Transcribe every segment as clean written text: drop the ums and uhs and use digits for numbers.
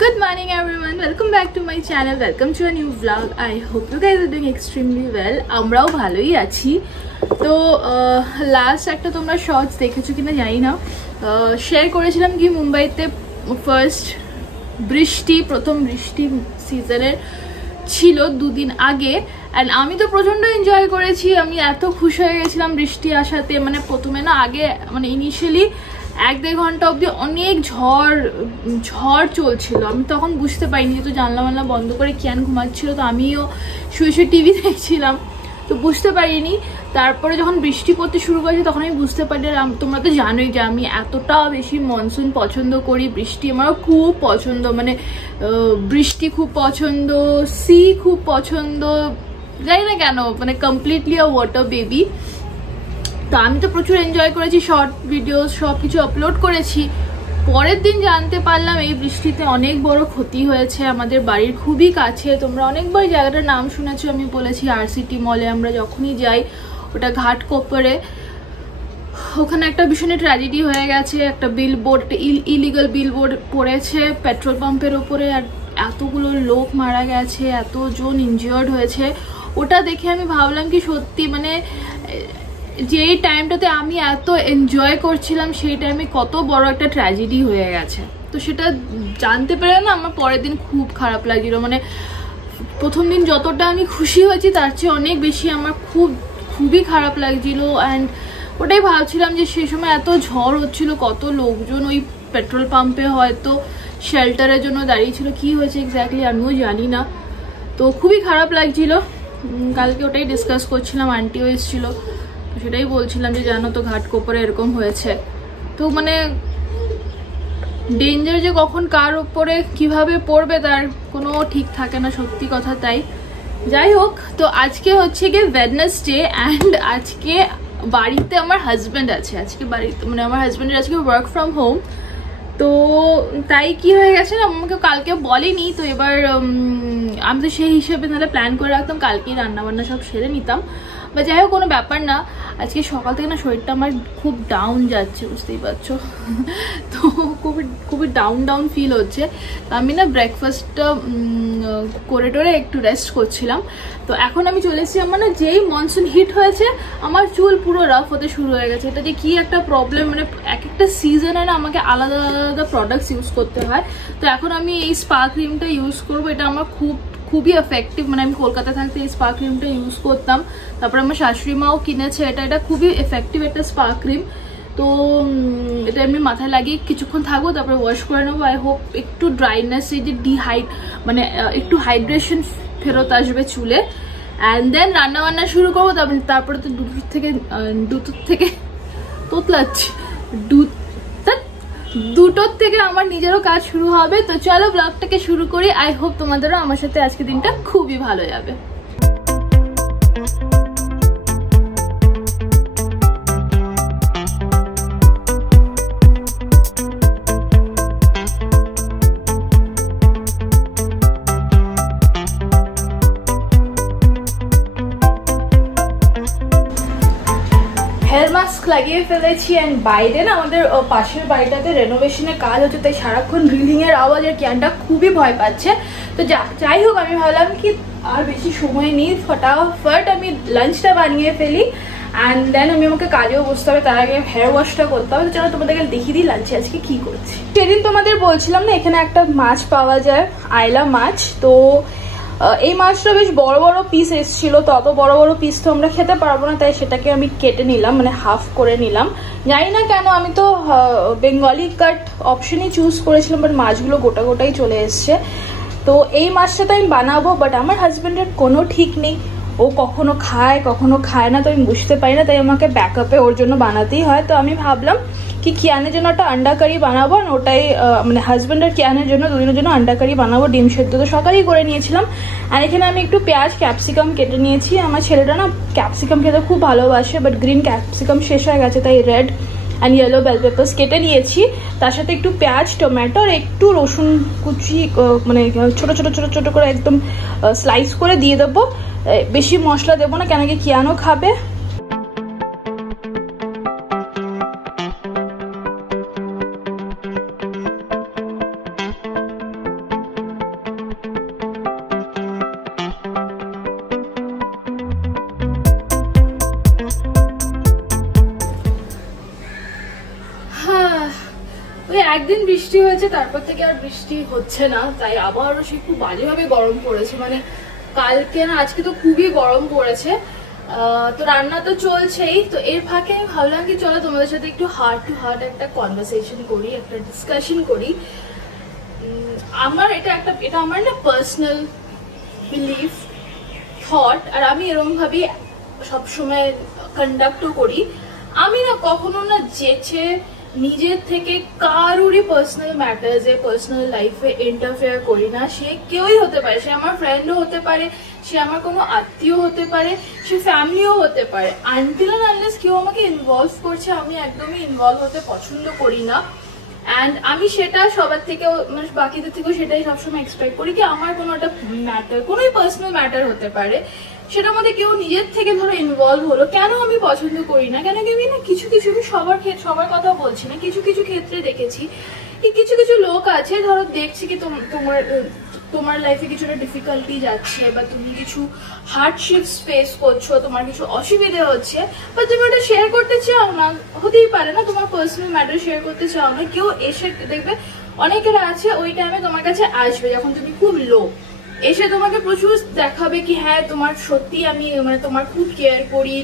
Good morning everyone, welcome back to my channel, welcome to a new vlog. I hope you guys are doing extremely well. আমরাও ভালোই আছি। তো last একটা তোমরা shorts দেখেছো কিনা জানি না, শেয়ার করেছিলাম কি মুম্বাইতে ফার্স্ট বৃষ্টি, প্রথম বৃষ্টি সিজনের ছিল দুদিন আগে, অ্যান্ড আমি তো প্রচণ্ড এনজয় করেছি। আমি এত খুশি হয়ে গেছিলাম বৃষ্টি আসাতে। মানে প্রথমে না আগে মানে ইনিশিয়ালি 1-1.5 ঘন্টা অবধি অনেক ঝড় চলছিল। আমি তখন বুঝতে পারিনি, যেহেতু জানলা বন্ধ করে কিয়ান ঘুমাচ্ছিল, তো আমিও শুয়ে টিভি দেখছিলাম, তো বুঝতে পারিনি। তারপরে যখন বৃষ্টি পড়তে শুরু করেছে তখন আমি বুঝতে পারি। তোমরা তো জানোই যে আমি এতটা বেশি মনসুন পছন্দ করি, বৃষ্টি আমার খুব পছন্দ, মানে বৃষ্টি খুব পছন্দ, সি খুব পছন্দ, জানি না কেন, মানে কমপ্লিটলি আ ওয়াটার বেবি। তো আমি তো প্রচুর এনজয় করেছি, শর্ট ভিডিও সব কিছু আপলোড করেছি। পরের দিন জানতে পারলাম এই বৃষ্টিতে অনেক বড় ক্ষতি হয়েছে আমাদের বাড়ির খুবই কাছে। তোমরা অনেকবার জায়গাটার নাম শুনেছো, আমি বলেছি RCT মলে আমরা যখনই যাই, ওটা ঘাটকোপরে। ওখানে একটা ভীষণ ট্র্যাজেডি হয়ে গেছে, একটা বিলবোর্ড, ইলিগাল বিলবোর্ড পড়েছে পেট্রোল পাম্পের ওপরে, আর এতগুলো লোক মারা গেছে, এতজন ইনজিওর্ড হয়েছে। ওটা দেখে আমি ভাবলাম কি সত্যি মানে যে টাইমটাতে আমি এত এনজয় করছিলাম সেই টাইমে কত বড় একটা ট্র্যাজেডি হয়ে গেছে। তো সেটা জানতে পেরে না আমার পরের দিন খুব খারাপ লাগছিল। মানে প্রথম দিন যতটা আমি খুশি হয়েছি তার চেয়ে অনেক বেশি আমার খুবই খারাপ লাগছিল। অ্যান্ড ওটাই ভাবছিলাম যে সেই সময় এত ঝড় হচ্ছিল, কত লোকজন ওই পেট্রোল পাম্পে হয়তো শেল্টারের জন্য দাঁড়িয়েছিল। কি হয়েছে এক্স্যাক্টলি আমিও জানি না। তো খুবই খারাপ লাগছিল। কালকে ওটাই ডিসকাস করছিলাম, আন্টিও এসেছিল, সেটাই বলছিলাম যে জানো তো ঘাটকোপরে এরকম হয়েছে। তো মানে ডেঞ্জার যে কখন কার ওপরে কিভাবে পড়বে তার কোনো ঠিক থাকে না, সত্যি কথা। তাই যাই হোক, তো আজকে হচ্ছে গিয়ে ওয়েডনেসডে, অ্যান্ড আজকে বাড়িতে আমার হাজব্যান্ড আছে। আজকে বাড়িতে মানে আমার হাজব্যান্ডের আজকে ওয়ার্ক ফ্রম হোম। তো তাই কি হয়ে গেছে না, আমাকে কালকে বলেনি। তো এবার আমি তো সেই হিসেবে তাহলে প্ল্যান করে রাখতাম, কালকেই রান্নাবান্না সব সেরে নিতাম। বা যাই হোক, কোনো ব্যাপার না। আজকে সকাল থেকে না শরীরটা আমার খুব ডাউন যাচ্ছে, বুঝতেই পারছো। তো খুবই ডাউন ফিল হচ্ছে। তো আমি না ব্রেকফাস্টটা করে টোরে একটু রেস্ট করছিলাম। তো এখন আমি চলে এসেছি। আমার না যেই মনসুন হিট হয়েছে আমার চুল পুরো রাফ হতে শুরু হয়ে গেছে। এটা যে কি একটা প্রবলেম, মানে এক একটা সিজনে না আমাকে আলাদা আলাদা প্রোডাক্টস ইউজ করতে হয়। তো এখন আমি এই স্পা ক্রিমটা ইউজ করবো। এটা আমার খুবই এফেক্টিভ। মানে আমি কলকাতা থাকতে এই স্পা ক্রিমটা ইউজ করতাম, তারপরে আমার শাশুড়ি মাও কিনেছে। এটা খুবই এফেক্টিভ একটা স্পা ক্রিম। তো এটা আমি মাথায় লাগিয়ে কিছুক্ষণ থাকবো, তারপরে ওয়াশ করে নেবো। আই হোপ একটু ড্রাইনেস, এই যে মানে একটু হাইড্রেশন ফেরত আসবে চুলে। অ্যান্ড দেন রান্নাবান্না শুরু করবো। তারপরে তো দুটোর থেকে আমার নিজেরও কাজ শুরু হবে। তো চলো ব্লগটাকে শুরু করি। আই হোপ তোমাদেরও আমার সাথে আজকে দিনটা খুবই ভালো যাবে। হেয়ার মাস্ক লাগিয়ে ফেলেছি। অ্যান্ড বাইরে না আমাদের পাশের বাড়িটাতে রেনোভেশনের কাজ হচ্ছে, তাই সারাক্ষণ ড্রিলিং এর আওয়াজ, আর ক্যানটা খুবই ভয় পাচ্ছে। তো যাই হোক, আমি ভাবলাম কি আর বেশি সময় নেই, ফটাফট আমি লাঞ্চটা বানিয়ে ফেলি, অ্যান্ড দেন আমাকে কাজেও বসতে হবে। তার আগে হেয়ার ওয়াশটা করতে হবে। চলো তোমাদেরকে দেখিয়ে দিই লাঞ্চে আজকে কি করছি। সেদিন তোমাদের বলছিলাম না এখানে একটা মাছ পাওয়া যায়, আইলা মাছ। তো এই মাছটা বেশ বড় বড় পিস এসেছিল। তো অত বড় বড় পিস তো আমরা খেতে পারবো না, তাই সেটাকে আমি কেটে নিলাম, মানে হাফ করে নিলাম। জানি না কেন, আমি তো বেঙ্গলি কাট অপশনই চুজ করেছিলাম, বাট মাছগুলো গোটাই চলে এসছে। তো এই মাছটা তো আমি বানাবো, বাট আমার হাজব্যান্ডের কোনো ঠিক নেই, ও কখনো খায় না। তো আমি বুঝতে পারি না, তাই আমাকে ব্যাকআপে ওর জন্য বানাতেই হয়। তো আমি ভাবলাম কি কিয়ানের জন্য একটা আন্ডা কারি বানাবো, ওটাই মানে হাজব্যান্ড আর কিয়ানের জন্য দুজনের জন্য আন্ডা কারি বানাবো। ডিম সেদ্ধ তো সকালেই করে নিয়েছিলাম। আর এখানে আমি একটু পেঁয়াজ ক্যাপসিকাম কেটে নিয়েছি। আমার ছেলেটা না ক্যাপসিকাম খেতে খুব ভালোবাসে, বাট গ্রিন ক্যাপসিকাম শেষ হয়ে গেছে, তাই red and yellow bell papers কেটে নিয়েছি। তার সাথে একটু পেঁয়াজ, টমেটো আর একটু রসুন কুচি, মানে ছোট করে একদম স্লাইস করে দিয়ে দেবো। বেশি মশলা দেবো না, কেন কি কিয়ানও খাবে। একদিন বৃষ্টি হয়েছে, তারপর থেকে আর বৃষ্টি হচ্ছে না, তাই আবারও সে খুব বাজেভাবে গরম পড়েছে। মানে কালকে না আজকে তো খুবই গরম পড়েছে। তো রান্না তো চলছেই, তো এর ফাঁকে আমি ভাবলাম কি চলো তোমাদের সাথে একটু হার্ট টু হার্ট একটা কনভারসেশন করি, একটা ডিসকাশন করি। আমার এটা আমার না পার্সোনাল বিলিফ, থট, আর আমি এরকম ভাবে সবসময় কন্ডাক্টও করি। আমি না কখনো না যেচে নিজের থেকে কারুরই পার্সোনাল ম্যাটার্সে, পার্সোনাল লাইফে ইন্টারফেয়ার করি না। সে কেউই হতে পারে, সে আমার ফ্রেন্ডও হতে পারে, সে আমার কোনো আত্মীয় হতে পারে, সে ফ্যামিলিও হতে পারে। আনটিল এন্ড আনলেস কেউ আমাকে ইনভলভ করছে, আমি একদমই ইনভলভ হতে পছন্দ করি না। অ্যান্ড আমি সেটা সবার থেকেও, মানে বাকিদের থেকেও সেটাই সবসময় এক্সপেক্ট করি কি আমার কোনো একটা ম্যাটার, কোনোই পার্সোনাল ম্যাটার হতে পারে, সেটার মধ্যে কেউ নিজের থেকে ধরো ইনভলভ হলো, কেন আমি পছন্দ করি না। কেন কি আমি না কিছু কিছু, আমি সবার কথা বলছি না, কিছু কিছু ক্ষেত্রে দেখেছি কি কিছু কিছু লোক আছে, ধরো দেখছি কি তোমার লাইফে কিছুটা ডিফিকাল্টি যাচ্ছে, বা তুমি কিছু হার্ডশিপস ফেস করছো, তোমার কিছু অসুবিধা হচ্ছে, বা তুমি ওটা শেয়ার করতে চাও না। হতেই পারে না তোমার পার্সোনাল ম্যাটার শেয়ার করতে চাও না, কেউ এসে দেখবে অনেকেরা আছে ওই টাইমে তোমার কাছে আসবে যখন তুমি খুব লো, এসে তোমাকে প্রচুর দেখাবে কি হ্যাঁ তোমার সত্যি আমি মানে তোমার খুব কেয়ার করি,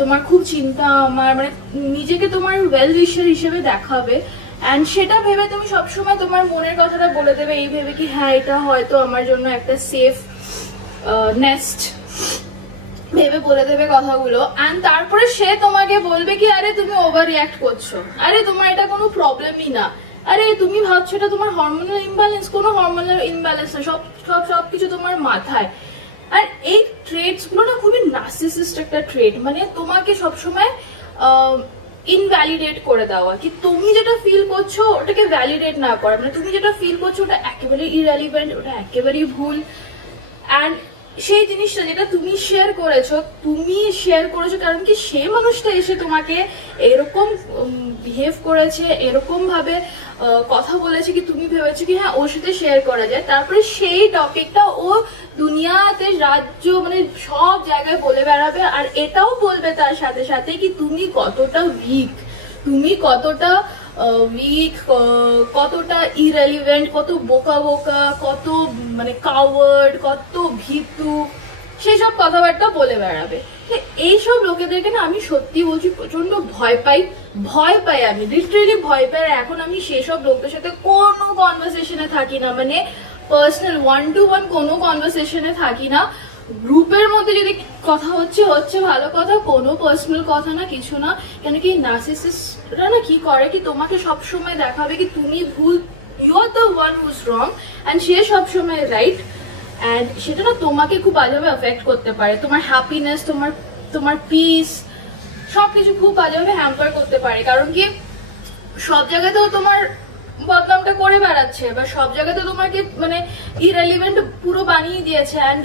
তোমার খুব চিন্তা আমার, মানে নিজেকে তোমার ওয়েল উইশার হিসেবে দেখাবে। অ্যান্ড সেটা ভেবে তুমি সবসময় তোমার মনের কথাটা বলে দেবে, এই ভেবে কি হ্যাঁ এটা হয়তো আমার জন্য একটা সেফ নেস্ট ভেবে বলে দেবে কথাগুলো। অ্যান্ড তারপরে সে তোমাকে বলবে কি আরে তুমি ওভার রিয়াক্ট করছো, আরে তোমার এটা কোনো প্রবলেমই না, আরে তুমি ভাবছো এটা তোমার হরমোনাল ইমব্যালেন্স, কোনো হরমোনাল ইমব্যালেন্স না, সবকিছু তোমার মাথায়। আর এই ট্রেটস গুলো না খুবই নার্সিসিস্ট একটা ট্রেট, মানে তোমাকে সবসময় ইনভ্যালিডেট করে দেওয়া, কি তুমি যেটা ফিল করছো ওটাকে ভ্যালিডেট না করা, মানে তুমি যেটা ফিল করছো ওটা একেবারে ইররিলেভেন্ট, ওটা একেবারেই ভুল। অ্যান্ড সেই জিনিসটা যেটা তুমি শেয়ার করেছো কারণ কি সে মানুষটা এসে তোমাকে এরকম বিহেভ করেছে, এরকম ভাবে কথা বলেছে কি তুমি ভেবেছো কি হ্যাঁ ওর সাথে শেয়ার করা যায়, তারপরে সেই টপিকটা ও দুনিয়াতে রাজ্য মানে সব জায়গায় বলে বেড়াবে। আর এটাও বলবে তার সাথে সাথে কি তুমি কতটা উইক, তুমি কতটা কতটা ইরেলিভেন্ট, কত বোকা, কত মানে কাওয়ার্ড, কত ভীতু, সেসব কথাবার্তা বলে বেড়াবে। এইসব লোকেদেরকে না আমি সত্যি বলছি প্রচন্ড ভয় পাই, আমি লিটারেলি ভয় পাই। এখন আমি সেসব লোকদের সাথে কোনো কনভারসেশনে থাকি না, মানে পার্সোনাল 1-to-1 কোনো কনভারসেশনে থাকি না। গ্রুপের মধ্যে যদি কথা হচ্ছে ভালো কথা, কোনো পার্সোনাল কথা না, কিছু না। কেন কি নার্সিসিস্টরা না কি করে কি তোমাকে সবসময় দেখাবে কি তুমি ভুল, you are the one who's wrong and সে সবসময় রাইট। অ্যান্ড সেটা না তোমাকে খুব বাজেভাবে এফেক্ট করতে পারে, তোমার হ্যাপিনেস, তোমার পিস, সবকিছু খুব বাজেভাবে হ্যাম্পার করতে পারে। কারণ কি সব জায়গাতেও তোমার বদনামটা করে বেড়াচ্ছে, বা সব জায়গাতে তোমাকে মানে ইররিলেভেন্ট পুরো বানিয়ে দিয়েছে। অ্যান্ড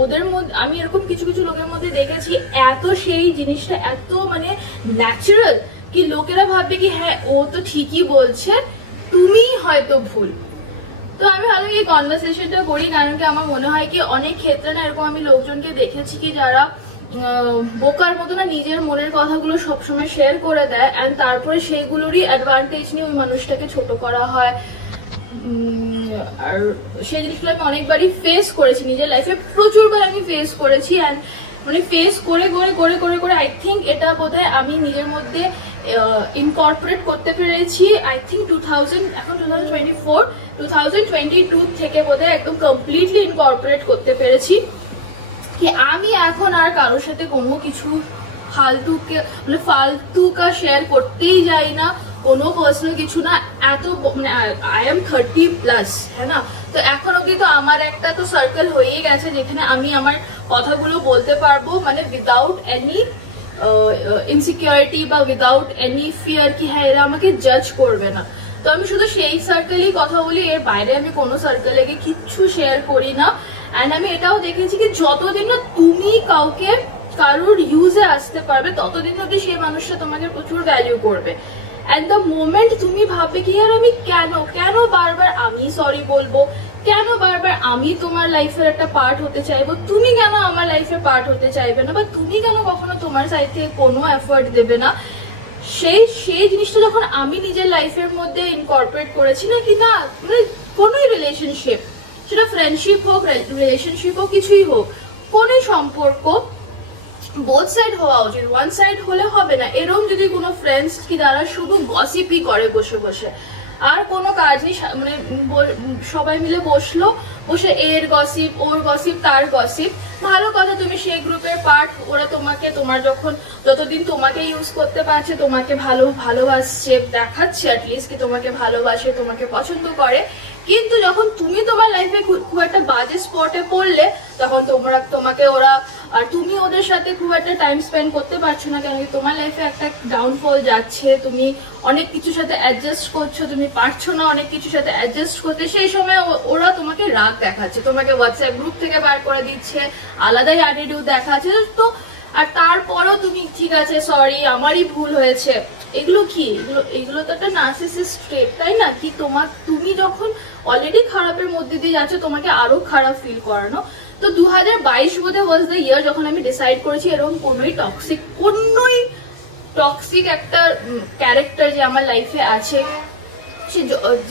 ওদের মধ্যে আমি এরকম কিছু কিছু লোকের মধ্যে দেখেছি এত সেই জিনিসটা এত মানে ন্যাচারাল কি লোকেরা ভাববে কি হ্যাঁ ও তো ঠিকই বলছে, তুমি হয়তো ভুল। তো আমি ভালো এই কনভারসেশনটা করি, কারণ কি আমার মনে হয় কি অনেক ক্ষেত্রে না এরকম আমি লোকজনকে দেখেছি কি যারা বোকার মতো না নিজের মনের কথাগুলো সবসময় শেয়ার করে দেয়, অ্যান্ড তারপরে সেইগুলোরই অ্যাডভান্টেজ নিয়ে ওই মানুষটাকে ছোট করা হয়। আর সেই জিনিসগুলো আমি অনেকবারই ফেস করেছি নিজের লাইফে, প্রচুরবার আমি ফেস করেছি। অ্যান্ড মানে ফেস করে আই থিঙ্ক এটা বোধহয় আমি নিজের মধ্যে ইনকর্পোরেট করতে পেরেছি। আই থিঙ্ক 2022 থেকে বোধহয় একদম কমপ্লিটলি ইনকর্পোরেট করতে পেরেছি কি আমি এখন আর কারোর সাথে কোনো কিছু ফালতুকা শেয়ার করতেই যাই না, কোনো পার্সোনাল কিছু না। এত মানে আই এম 30+, হ্যাঁ না, তো এখন অব্দি তো আমার একটা তো সার্কেল হয়েই গেছে যেখানে আমি আমার কথাগুলো বলতে পারবো, মানে উইদাউট এনি ইনসিকিউরিটি বা উইদাউট এনি ফিয়ার কি হ্যাঁ এরা আমাকে জাজ করবে না। তো আমি শুধু সেই সার্কেলেই কথা বলি, এর বাইরে আমি কোনো সার্কেলে গিয়ে কিচ্ছু শেয়ার করি না। অ্যান্ড আমি এটাও দেখেছি কি যতদিন না তুমি কারোর ইউজে আসতে পারবে ততদিন অব্দি সেই মানুষটা তোমাকে প্রচুর ভ্যালু করবে। অ্যান্ড দ্য মোমেন্ট তুমি ভাববে কি আর আমি কেন বারবার আমি সরি বলবো, কেন বারবার আমি তোমার লাইফের একটা পার্ট হতে চাইবো, তুমি কেন আমার লাইফের পার্ট হতে চাইবে না, বা তুমি কেন কখনো তোমার সাইড থেকে কোনো এফোর্ট দেবে না, সেই জিনিসটা যখন আমি নিজের লাইফের মধ্যে ইনকর্পোরেট করেছি না, কি না মানে কোনোই রিলেশনশিপ, সেটা ফ্রেন্ডশিপ হোক, রিলেশনশিপ হোক, কিছুই হোক, কোন সম্পর্ক বোথ সাইড হওয়া উচিত, ওয়ান সাইড হলে হবে না। এরকম যদি কোনো ফ্রেন্ডস কি দ্বারা শুধু গসিপই করে বসে বসে, আর কোনো কাজ নেই, মানে সবাই মিলে বসে এর গসিপ, ওর গসিপ, তার গসিপ, ভালো কথা, তুমি সেই গ্রুপের পার্ট, ওরা তোমাকে, তোমার যতদিন তোমাকে ইউজ করতে পারছে, তোমাকে ভালোবাসছে, দেখাচ্ছে অ্যাটলিস্ট কি তোমাকে ভালোবাসে, তোমাকে পছন্দ করে, কিন্তু যখন তুমি তোমার লাইফে খুব একটা বাজে স্পটে পড়লে, তখন তোমাকে ওরা, আর তুমি ওদের সাথে খুব একটা টাইম স্পেন্ড করতে পারছো না, কেন কি তোমার লাইফে একটা ডাউনফল যাচ্ছে, তুমি অনেক কিছুর সাথে অ্যাডজাস্ট করছো, তুমি পারছো না অনেক কিছুর সাথে অ্যাডজাস্ট করতে, সেই সময় ওরা তোমাকে রাগ দেখাচ্ছে, তোমাকে হোয়াটসঅ্যাপ গ্রুপ থেকে বার করে দিচ্ছে, আলাদাই অ্যাটিটিউড দেখাচ্ছে। তো আর তারপরেও তুমি ঠিক আছে, সরি, আমারই ভুল হয়েছে, এগুলো কি, এগুলো তো একটা নার্সিসিস্ট ট্রেট, তাই না? কি তুমি যখন অলরেডি খারাপের মধ্যে দিয়ে যাচ্ছ, তোমাকে আরো খারাপ ফিল করানো। তো 2022 বোধহয় ওয়াজ দ্য ইয়ার যখন আমি ডিসাইড করেছি এরকম কোনোই টক্সিক একটা ক্যারেক্টার যে আমার লাইফে আছে, সে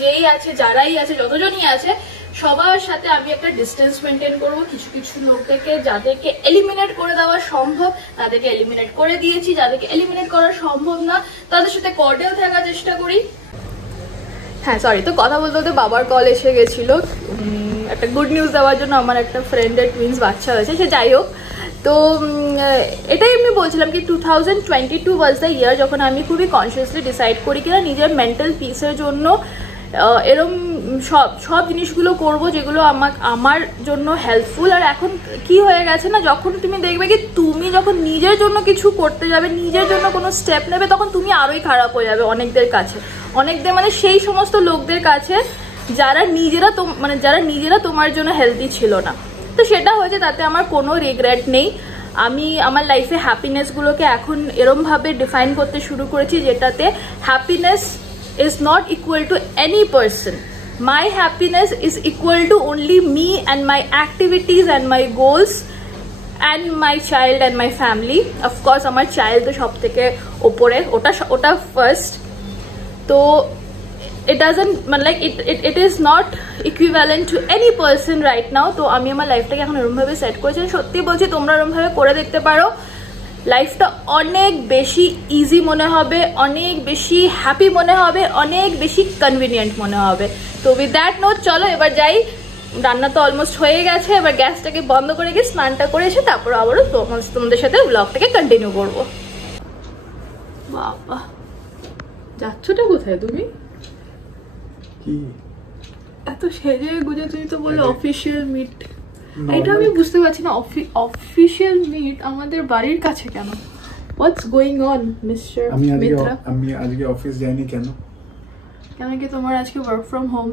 যেই আছে, যারাই আছে, যতজনই আছে, সবার সাথে আমি একটা ডিস্টেন্স মেনটেন করবো। কিছু লোকদেরকে যাদেরকে এলিমিনেট করে দেওয়া সম্ভব তাদেরকে এলিমিনেট করে দিয়েছি, যাদেরকে এলিমিনেট করা সম্ভব না তাদের সাথে কর্ডিয়াল থাকার চেষ্টা করি। হ্যাঁ সরি, তো কথা বলতে বলতে বাবার কল এসে গেছিল একটা গুড নিউজ দেওয়ার জন্য। আমার একটা ফ্রেন্ডের টুইন্স বাচ্চা হয়েছে, সে যাই হোক। তো এটাই আমি বলছিলাম কি 2022 ওয়াজ দ্য ইয়ার যখন আমি খুবই কনসিয়াসলি ডিসাইড করি কিনা নিজের মেন্টাল পিসের জন্য এরম সব জিনিসগুলো করব যেগুলো আমার জন্য হেল্পফুল। আর এখন কি হয়ে গেছে না, যখন তুমি দেখবে কি তুমি যখন নিজের জন্য কিছু করতে যাবে, নিজের জন্য কোনো স্টেপ নেবে, তখন তুমি আরোই খারাপ হয়ে যাবে অনেকদের কাছে, মানে সেই সমস্ত লোকদের কাছে যারা নিজেরা তোমার জন্য হেলদি ছিল না। তো সেটা হয়েছে, তাতে আমার কোনো রিগ্রেট নেই। আমি আমার লাইফে হ্যাপিনেসগুলোকে এখন এরমভাবে ডিফাইন করতে শুরু করেছি যেটাতে happiness is not equal to any person. My happiness is equal to only me and my activities and my goals and my child and my family. Of course আমার child তো সব থেকে ওপরে, ওটা ফার্স্ট। তো it doesn't like it is not equivalent to any person right now. তো আমি আমার লাইফটাকে এখন এরকমভাবে সেট করেছি, সত্যি বলছি তোমরা এরকমভাবে করে দেখতে পারো, লাইফটা অনেক বেশি ইজি মনে হবে, অনেক বেশি হ্যাপি মনে হবে, অনেক বেশি কনভিনিয়েন্ট মনে হবে। তো উইথ দ্যাট নোট চলো এবার যাই, রান্না তো অলমোস্ট হয়ে গেছে, এবার গ্যাসটাকে বন্ধ করে গিয়ে স্নানটা করে এসে তারপর আবারও তোমাদের সাথে ব্লগটাকে কন্টিনিউ করবো। বাবা যাচ্ছটা কোথায় তুমি? এত সেজে গুজে, তুমি তো বলে অফিসিয়াল মিট, এটা আমি বুঝতে পারছি না। অফিসিয়াল মিট আমাদের বাড়ির কাছে কেন? What's going on mister Mitra? আমি আজকে অফিস যাইনি কেন? কেন কি তোমার আজকে ওয়ার্ক ফ্রম হোম?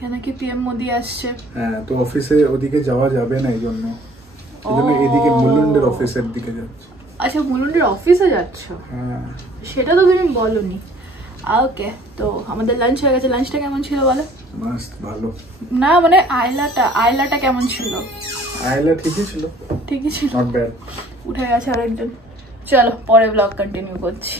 কেন কি পিএম মোদি আসছে? হ্যাঁ, তো অফিসে ওদিকে যাওয়া যাবে না, এই জন্য এদিকে মুলুন্ডের অফিসের দিকে যাচ্ছি। আচ্ছা, মুলুন্ডের অফিসে যাচ্ছ? হ্যাঁ, সেটা তো তুমি বলোনি। ওকে, তো আমাদের লাঞ্চ হয়ে গেছে। লাঞ্চটা কেমন ছিল বলো? মাস্ট ভালো না, মানে আইলাটা কেমন ছিল? আইলা ঠিকই ছিল, নট ব্যাড। উঠে গেছে আরেকজন। চলো পরে ব্লগ কন্টিনিউ করছি।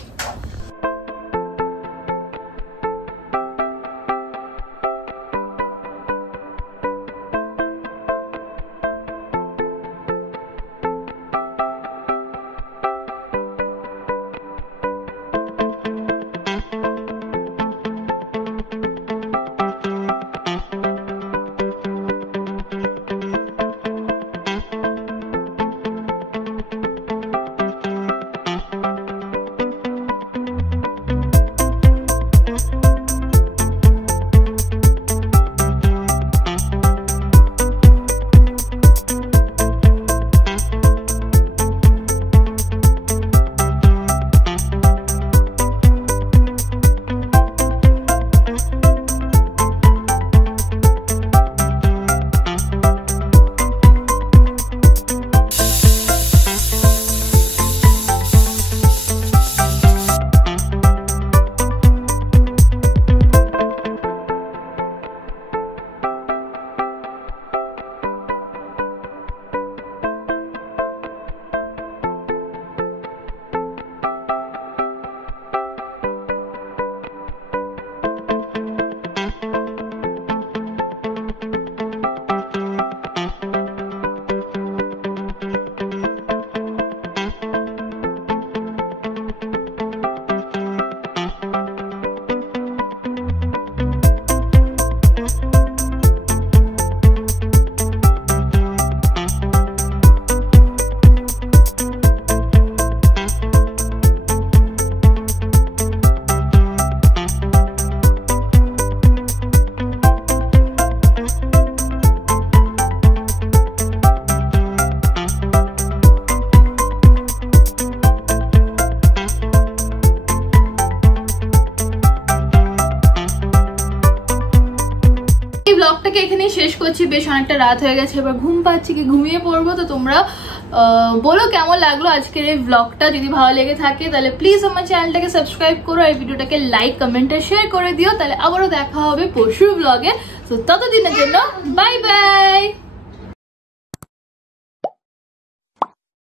ব্লগটাকে এখানেই শেষ করছি, বেশ অনেকটা রাত হয়ে গেছে, এবার ঘুম পাচ্ছি কি ঘুমিয়ে পড়বো। তো তোমরা বলো কেমন লাগলো আজকের এই ব্লগটা, যদি ভালো লেগে থাকে তাহলে প্লিজ আমার চ্যানেলটাকে সাবস্ক্রাইব করো, এই ভিডিওটাকে লাইক কমেন্ট আর শেয়ার করে দিও। তাহলে আবারও দেখা হবে পরশুর ব্লগে। তো ততদিনের জন্য বাই বাই।